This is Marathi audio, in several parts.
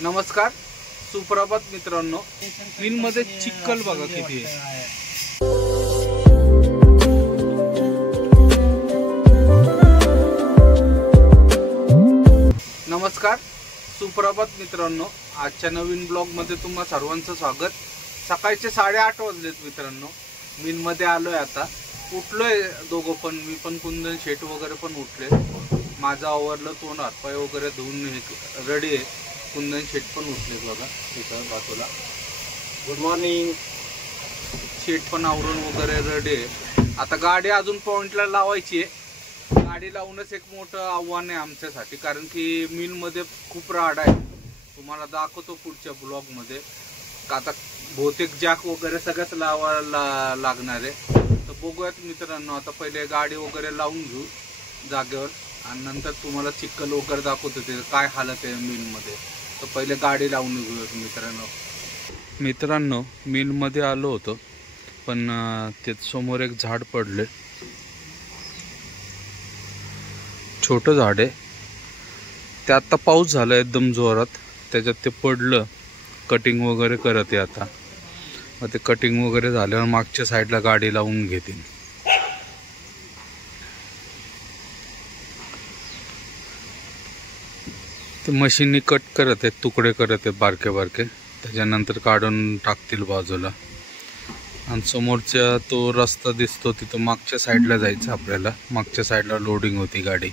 नमस्कार, सुप्रभात मित्रांनो। मध्ये चिखल बघा किती आहे। नमस्कार, सुप्रभात मित्रांनो। आजच्या नवीन ब्लॉग मध्ये तुम्हा सर्वांचं स्वागत। सकाळचे 8:30 वाजलेत मित्रांनो। मध्ये आलोय आता। उठलोय दोघं पण, मी पण कुंदन शेट वगैरे पण उठले। माझं आवरलं, तोंड हातपाय वगैरे धुवून रेडी आहे। कुंदन शेट पण उठले बघा इथं बाजूला। Good morning. शेट पण आवरून वगैरे रेडी आहे। आता गाडी अजून पॉइंटला लावायची आहे। गाडी लावूनच एक मोठं आव्हान आहे आमच्यासाठी, कारण की मध्ये खूप राड आहे। तुम्हाला दाखवतो पुढच्या ब्लॉग मध्ये। आता बहुतेक जॅक वगैरे सगळंच लावायला लागणार आहे। तर बघूयात मित्रांनो, आता पहिले गाडी वगैरे लावून घेऊ जागेवर आणि नंतर तुम्हाला चिखल वगैरे दाखवतो ते काय हालत आहे मध्ये। तर पहिले गाडी लावून घेऊयात मित्रांनो। मध्ये आलो होतो, पण ते समोर एक झाड पडले, छोटं झाड आहे। ते आता पाऊस झाला एकदम जोरात, त्याच्यात ते पडलं। कटिंग वगैरे करत आहे आता। मग ते कटिंग वगैरे झाल्यावर मागच्या साईडला गाडी लावून घेतील। ते मशीननी कट करत आहेत, तुकडे करत आहेत बारके बारके, त्याच्यानंतर काढून टाकतील बाजूला। आणि समोरच्या तो रस्ता दिसतो तिथं मागच्या साईडला जायचं आपल्याला। मागच्या साईडला लोडिंग होती गाडी।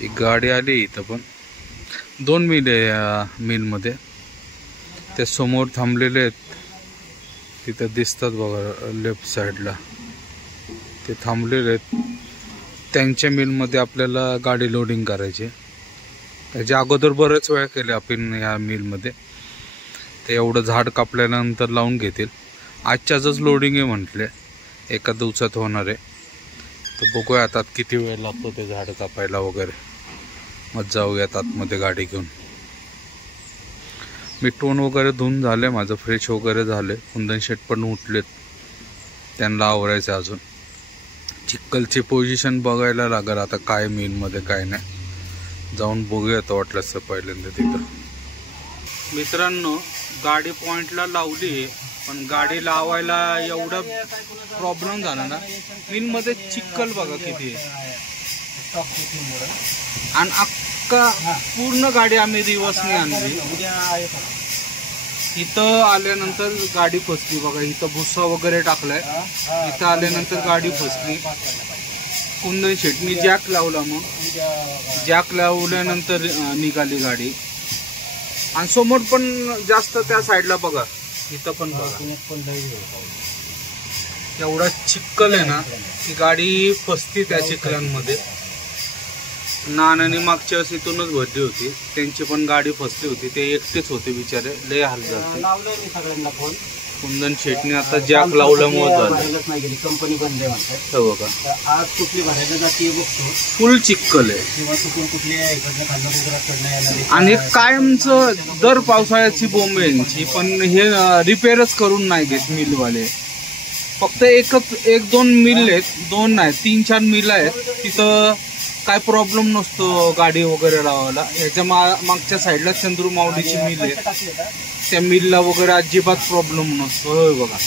एक गाडी आली इथं, पण 2 मिल आहे मिलमध्ये। ते समोर थांबलेले आहेत, तिथं दिसतात बघा लेफ्ट साईडला ते थांबलेले आहेत। त्यांच्या मिलमध्ये आपल्याला गाडी लोडिंग करायची। त्याच्या अगोदर बरेच वेळ केले आपण या मिलमध्ये। ते एवढं झाड कापल्यानंतर लावून घेतील। आजच्याच लोडिंग आहे म्हटले, एका दिवसात होणार आहे। तर बघूया आता किती वेळ लागतो ते झाड कापायला वगैरे। मग जाऊयात आतमध्ये गाडी घेऊन। मी टोन वगैरे धुवून झाले, माझं फ्रेश वगैरे झाले। कुंदन शेट पण उठलेत, त्यांना आवरायचं अजून। चिखलची पोझिशन बघायला लागेल आता, काय मध्ये काय नाही। जाऊन बघूयात वाटलंच पहिल्यांदा तिथं। मित्रांनो, गाडी पॉइंटला लावली, पण गाडी लावायला एवढा प्रॉब्लेम झाला ना। मध्ये चिखल बघा किती आहे। आणि अख्खा पूर्ण गाडी आम्ही रिवर्सने आणली। इथं आल्यानंतर गाडी फसली बघा। इथं भुसा वगैरे टाकलाय, इथं आल्यानंतर गाडी फसली। कुंदन शेटनी जॅक लावला, मग जॅक लावल्यानंतर निघाली गाडी। आणि समोर पण जास्त त्या साईडला बघा, इथं पण बघा एवढा चिखल आहे ना, ती गाडी फसती त्या चिखलांमध्ये। नानाने मागच्या वेळेस इथूनच भरली होती, त्यांची पण गाडी फसली होती। ते एकटेच होते बिचारे, लय हाल झाले। कुंदन शेटने आता जॅक लावल्यामुळे झालं। कंपनी बंद आहे बघा, आज कुठली भरायला जाते बघतो, फुल चिखल आहे। किंवा चुकून कुठली आणि कायमचं दर पावसाळ्याची बोंब यांची, पण हे रिपेअरच करून नाही घेत मिलवाले। फक्त एक दोन मिल आहेत, 2 नाही 3-4 मिल आहेत, तिथं काय प्रॉब्लेम नसतो गाडी वगैरे लावायला। याच्या मागच्या साईडला चंद्रू माऊलीची मिल आहे, त्या मिलला वगैरे अजिबात प्रॉब्लेम नसतो। होय बघा,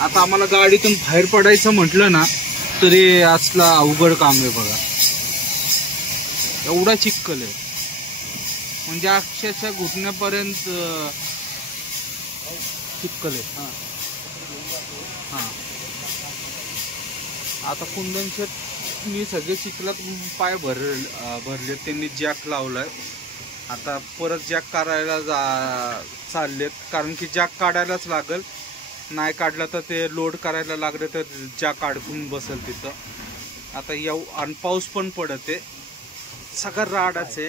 आता आम्हाला गाडीतून बाहेर पडायचं म्हटलं ना, तरी असला अवघड काम आहे बघा। एवढा चिखल आहे, म्हणजे अक्षरशः घुटण्यापर्यंत चिखल आहे। हा, आता कुंदन शेट मी सगळे चिखलात पाय भरले, त्यांनी जॅक लावलाय। आता परत जॅक काढायला चाललेत, कारण की जॅक काढायलाच लागल। नाही काढला तर ते लोड करायला लागले तर जॅक अडकून बसेल तिथं। आता आणि पाऊस पण पडत आहे, सगळं राडाच आहे।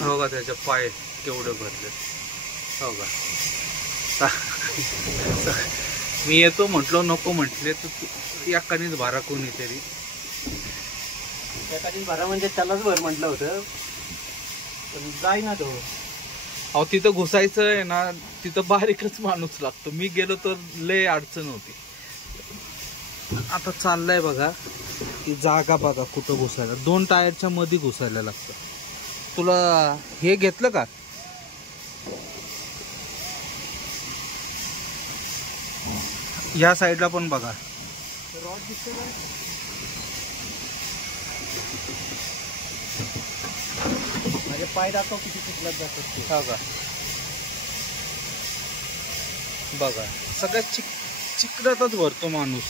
हो का, त्याचे पाय केवढे भरले हो का। मी येतो म्हटलो, नको म्हटले तर एकानेच भारा कोणीतरी। एकानेच भरा म्हणजे त्यालाच भर म्हटलं होतं, पण जाई ना तो। अहो तिथं घुसायचं आहे ना, तिथं बारीकच माणूस लागतो। मी गेलो तर लय अडचण होती। आता चाललंय बघा, ती जागा बघा कुठं घुसायला, 2 टायरच्या मध्ये घुसायला लागतं. तुला हे घेतलं का? या साईडला पण बघा. रॉड दिसतो का? माझे पाय दाखव किती चिखलात जातात ते. हा का बघा, सगळ्यात चिखलातच भरतो माणूस.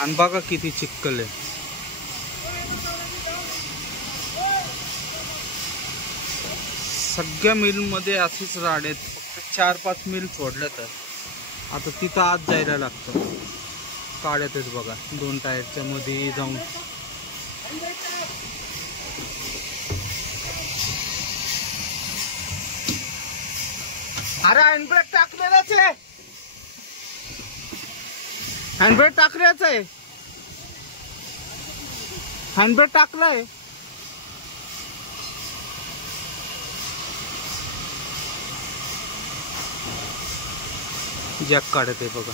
आणि बघा किती चिखल आहे. सगळ्या मिलमध्ये अशीच राड आहेत. फक्त 4-5 मिल सोडल्या तर आता तिथं आत जायला लागतं. काढ्यातच बघा 2 टायरच्या मध्ये जाऊन. अरे हँडब्रेक टाकलेलाच आहे, हँडब्रेक टाकल्याच आहे, हँडब्रेक टाकलाय. जॅक काढत आहे बघा.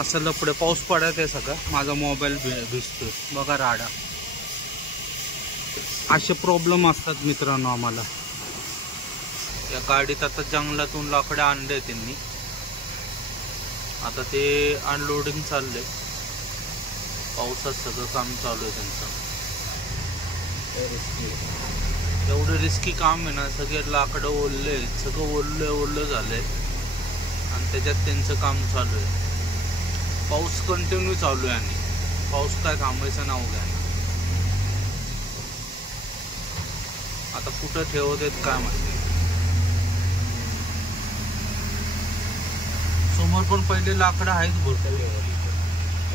असं लपडे पाऊस पडत आहे सगळं. माझा मोबाईल भिजतोय बघा राडा. असे प्रॉब्लेम असतात मित्रांनो आम्हाला. या गाडीत आता जंगलातून लाकडं आणले त्यांनी. आता ते अनलोडिंग चाललंय. पावसात सगळं काम चालू आहे त्यांचं. एवढं रिस्की काम आहे ना. सगळे लाकडं ओलले, सगळं ओललं झालंय आणि त्याच्यात त्यांचं काम चालू आहे. पाऊस कंटिन्यू चालू आहे आणि पाऊस काय थांबायचं नाव घ्या. आता कुठं ठेवत काय माहिती. समोर पण पहिले लाकडं आहेत भरपूर.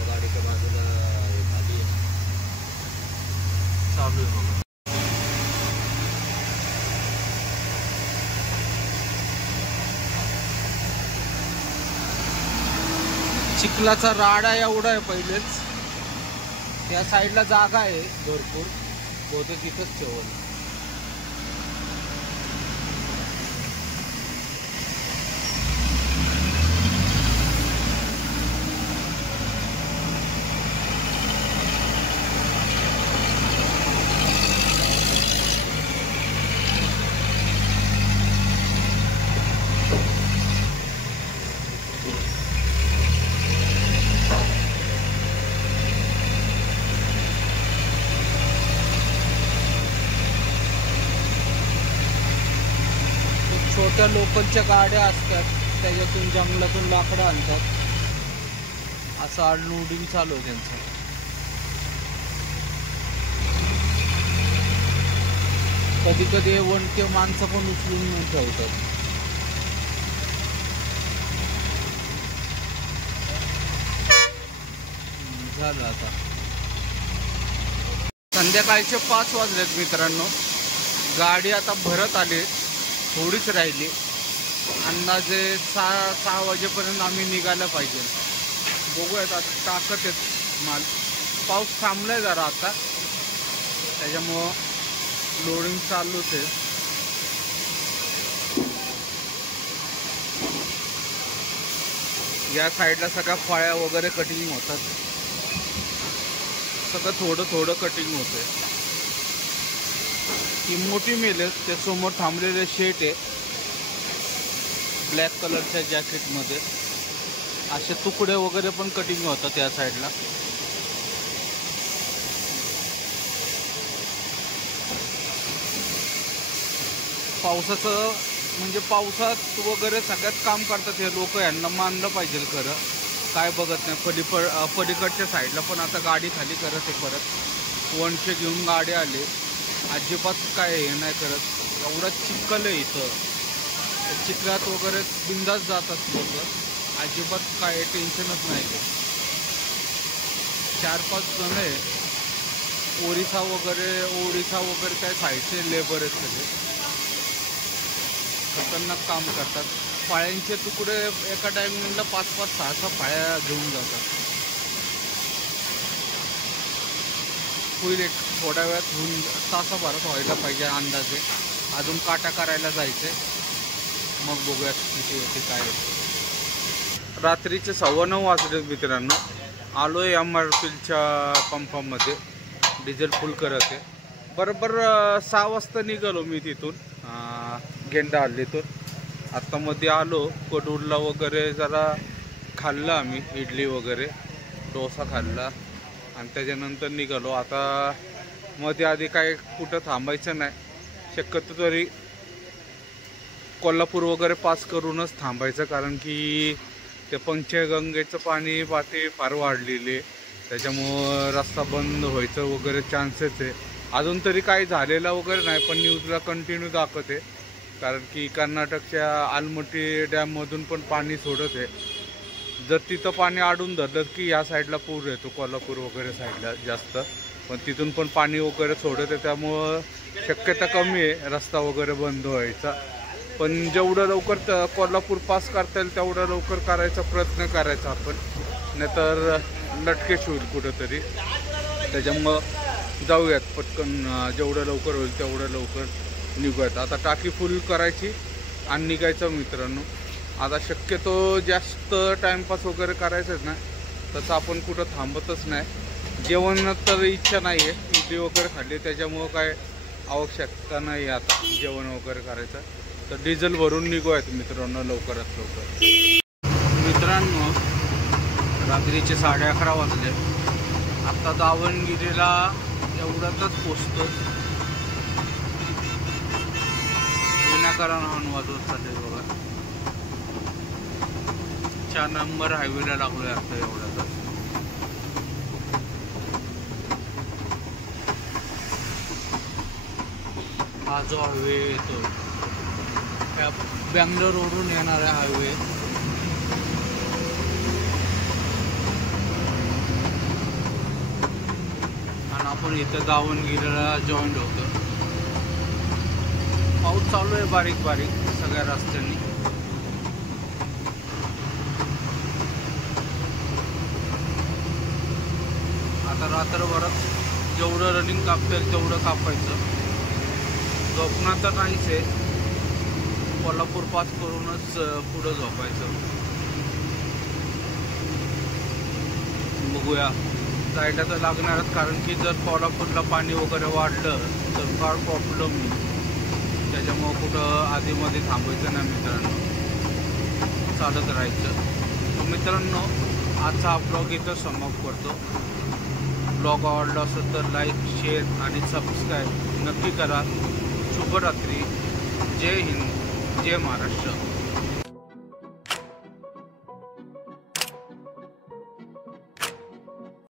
गाडीच्या बाजूला चालू आहे बघा. चिखलाचा राडा एवढा आहे पहिलेच. त्या साईडला जागा आहे भरपूर, बहुतेक तिथंच ठेवलं. छोट्या लोकलच्या गाड्या असतात, त्याच्यातून जंगलातून लाकडं आणतात. असं अनलोडिंग चालू आहे त्यांचं. कधी कधी वणके माणसं पण उचलून ठेवतात. झालं आता. संध्याकाळचे 5 वाजलेत मित्रांनो. गाडी आता भरत आली, थोडीच राहिली. अंदाजे 6 वाजेपर्यंत आम्ही निघायला पाहिजे. बघूयात आता. टाकत आहेत माल. पाऊस थांबलाय जरा आता, त्याच्यामुळं लोडिंग चालूच आहे. या साईडला सगळ्या फळ्या वगैरे कटिंग होतात. सगळं थोडं थोडं कटिंग होतंय. ही मोठी मिल आहे. त्या समोर थांबलेले शेट आहे ब्लॅक कलरच्या जॅकेटमध्ये. असे तुकडे वगैरे पण कटिंग होतात या साईडला. पावसाचं म्हणजे पावसात वगैरे सगळ्यात काम करतात हे लोक. यांना मानलं पाहिजे खरं. काय बघत नाही. पलीकडच्या साईडला पण आता गाडी खाली करत आहे परत. वणशे घेऊन गाडी आले. अजिबात काय हे नाही करत. एवढा चिखल आहे इथं. चिखलात वगैरे बिंदास जातात लोक. अजिबात काय टेन्शनच नाही. 4-5 जण आहे. ओडिसा वगैरे काय साईडचे लेबर आहेत सगळे. खतरनाक काम करतात. फळ्यांचे तुकडे एका टायमिंगला 5-5, 6-6 फळ्या घेऊन जातात. होईल एक थोड्या वेळात होऊन तासाभरात व्हायला पाहिजे अंदाजे. अजून काटा करायला जायचे. मग बघूयात किती येते काय. रात्रीचे 9:15 वाजले मित्रांनो. आलोय MRPLच्या पंपामध्ये डिझेल फुल करत आहे. बरोबर 6 वाजता निघालो मी तिथून गेंडा हल्लीतून. आत्ता मध्ये आलो कडूरला वगैरे जरा खाल्लं आम्ही, इडली वगैरे डोसा खाल्ला आणि त्याच्यानंतर निघालो. आता मध्ये आधी काय कुठं थांबायचं नाही, शक्यतो तरी कोल्हापूर वगैरे पास करूनच थांबायचं, कारण की ते पंचगंगेचं पाणी फार वाढलेले, त्याच्यामुळं रस्ता बंद व्हायचं वगैरे चान्सेस आहे. अजून तरी काही झालेला वगैरे नाही, पण न्यूजला कंटिन्यू दाखवते, कारण की कर्नाटकच्या आलमटी डॅममधून पण पाणी सोडत आहे. जर तिथं पाणी अडून धरलं की या साईडला पूर येतो, कोल्हापूर वगैरे साईडला जास्त, पण तिथून पण पाणी वगैरे सोडत आहे, त्यामुळं शक्यता कमी आहे रस्ता वगैरे बंद व्हायचा. पण जेवढं लवकर कोल्हापूर पास करता येईल तेवढं लवकर करायचा प्रयत्न करायचा आपण, नाहीतर लटकेश होईल कुठंतरी. त्याच्यामुळं जाऊयात पटकन, जेवढं लवकर होईल तेवढं लवकर निघूयात. आता टाकी फुल करायची आणि निघायचं मित्रांनो. आता शक्यतो जास्त टाईमपास वगैरे करायचंच ना, तसं आपण कुठं थांबतच नाही. जेवण तर इच्छा नाही आहे, इडली वगैरे खाल्ली त्याच्यामुळं काय आवश्यकता नाही आहे आता जेवण वगैरे करायचं. तर डिझेल भरून निघूयात मित्रांनो लवकरात लवकर. मित्रांनो रात्रीचे 11:30 वाजले. आत्ता दावणगिरीला एवढ्यातच पोचतो. विनाकारण हॉर्न वाजवत चालले बघा. 4 नंबर हायवेला लागलोय आता एवढ्यातच. हा जो हायवे येतो बँगलोरवरून येणारा हायवे, आणि आपण इथं दावणगिरीला जॉईंट होतो. पाऊस चालू आहे बारीक बारीक सगळ्या रस्त्यांनी. आता रात्रभरात जेवढं रनिंग कापता येईल तेवढं कापायचं. झोपणार तर नाहीच आहे, कोल्हापूर पास करूनच पुढं झोपायचं. बघूया, जायला तर लागणारच, कारण की जर कोल्हापूरला पाणी वगैरे वाढलं तर फार प्रॉब्लेम होईल. त्याच्यामुळं कुठं आधीमध्ये थांबायचं नाही मित्रांनो, चालत राहायचं. तर मित्रांनो आजचा हा ब्लॉग इथं समाप्त करतो. ब्लॉग आवडला असेल तर लाईक, शेअर आणि सबस्क्राईब नक्की करा. शुभरात्री. जय हिंद, जय महाराष्ट्र.